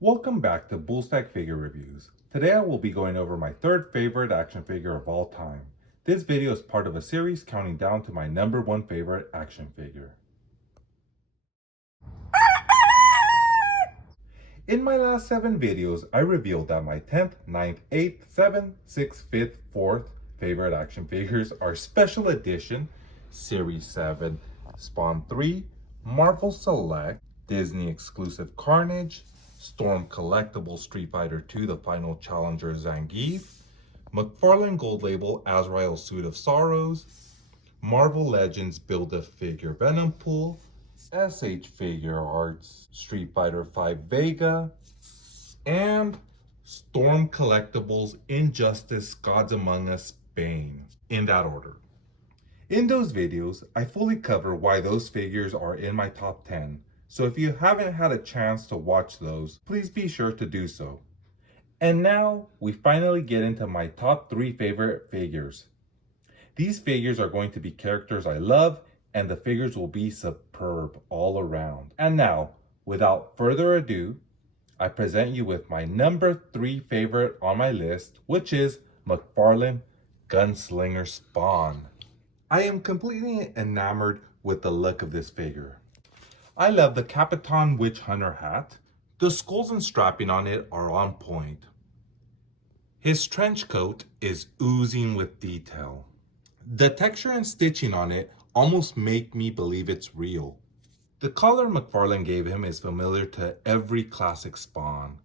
Welcome back to Stag Figure Reviews. Today I will be going over my third favorite action figure of all time. This video is part of a series counting down to my number one favorite action figure. In my last 7 videos, I revealed that my 10th, 9th, 8th, 7th, 6th, 5th, 4th favorite action figures are Special Edition, Series 7, Spawn 3, Marvel Select, Disney exclusive Carnage, Storm Collectible Street Fighter 2 The Final Challenger Zangief, McFarlane Gold Label Azrael Suit of Sorrows, Marvel Legends Build-A-Figure Venom Pool, SH Figure Arts Street Fighter 5 Vega, and Storm Collectibles Injustice Gods Among Us Bane, in that order. In those videos, I fully cover why those figures are in my top 10, so if you haven't had a chance to watch those, please be sure to do so. And now, we finally get into my top 3 favorite figures. These figures are going to be characters I love, and the figures will be superb all around. And now, without further ado, I present you with my number 3 favorite on my list, which is McFarlane Gunslinger Spawn. I am completely enamored with the look of this figure. I love the Capitan Witch Hunter hat. The skulls and strapping on it are on point. His trench coat is oozing with detail. The texture and stitching on it almost make me believe it's real. The collar McFarlane gave him is familiar to every classic Spawn.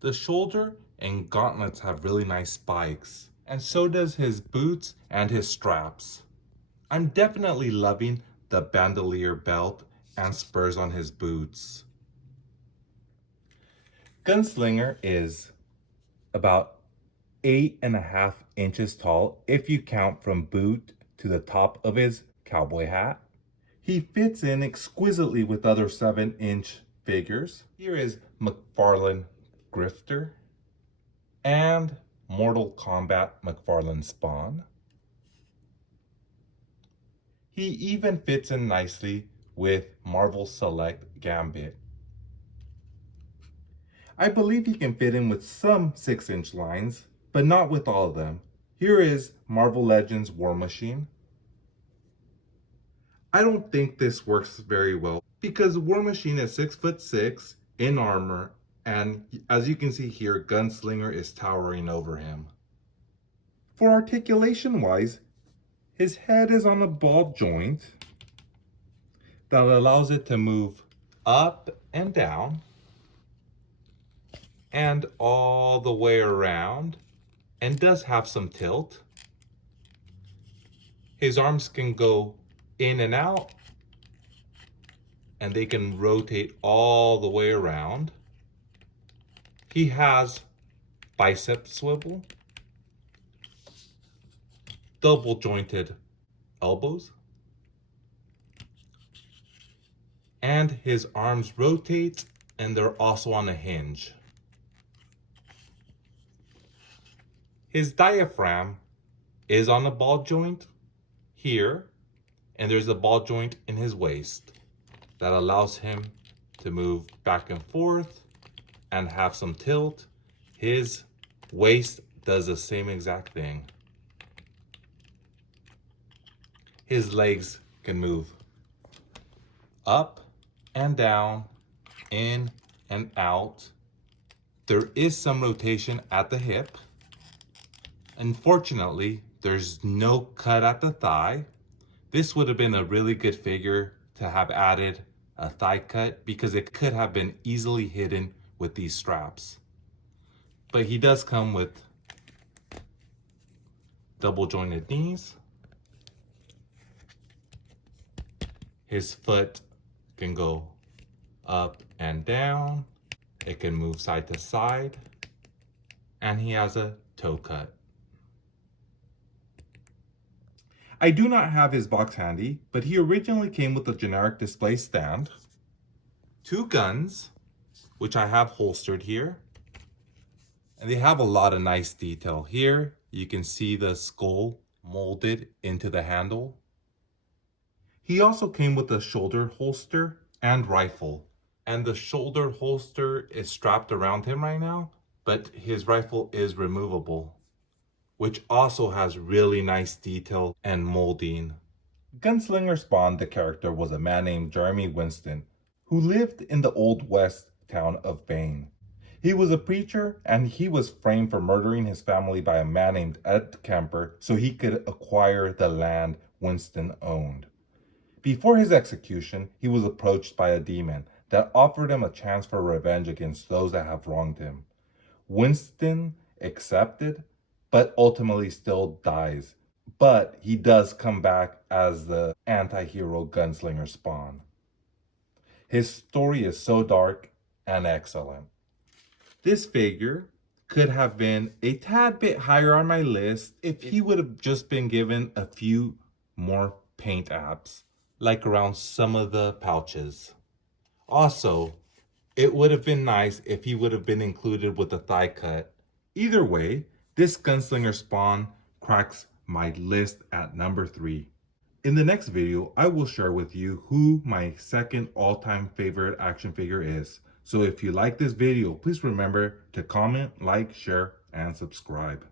The shoulder and gauntlets have really nice spikes, and so does his boots and his straps. I'm definitely loving the bandolier belt and spurs on his boots. Gunslinger is about 8.5 inches tall if you count from boot to the top of his cowboy hat. He fits in exquisitely with other 7-inch figures. Here is McFarlane Grifter and Mortal Kombat McFarlane Spawn. He even fits in nicely with Marvel Select Gambit. I believe he can fit in with some 6-inch lines, but not with all of them. Here is Marvel Legends War Machine. I don't think this works very well because War Machine is 6'6" in armor, and as you can see here, Gunslinger is towering over him. For articulation wise, his head is on a ball joint that allows it to move up and down and all the way around, and does have some tilt. His arms can go in and out, and they can rotate all the way around. He has bicep swivel, double jointed elbows, and his arms rotate and they're also on a hinge. His diaphragm is on a ball joint here, and there's a ball joint in his waist that allows him to move back and forth and have some tilt. His waist does the same exact thing. His legs can move up and down, in and out. There is some rotation at the hip. Unfortunately, there's no cut at the thigh. This would have been a really good figure to have added a thigh cut because it could have been easily hidden with these straps. But he does come with double jointed knees. His foot can go up and down. It can move side to side. And he has a toe cut. I do not have his box handy, but he originally came with a generic display stand, 2 guns, which I have holstered here, and they have a lot of nice detail. Here, you can see the skull molded into the handle. He also came with a shoulder holster and rifle, and the shoulder holster is strapped around him right now, but his rifle is removable, which also has really nice detail and molding. Gunslinger Spawn, the character, was a man named Jeremy Winston, who lived in the Old West town of Bain. He was a preacher, and he was framed for murdering his family by a man named Ed Kemper so he could acquire the land Winston owned. Before his execution, he was approached by a demon that offered him a chance for revenge against those that have wronged him. Winston accepted, but ultimately still dies. But he does come back as the anti-hero Gunslinger Spawn. His story is so dark and excellent. This figure could have been a tad bit higher on my list if he would have just been given a few more paint apps, like around some of the pouches. Also, it would have been nice if he would have been included with a thigh cut. Either way, this Gunslinger Spawn cracks my list at number 3. In the next video, I will share with you who my second all-time favorite action figure is. So if you like this video, please remember to comment, like, share, and subscribe.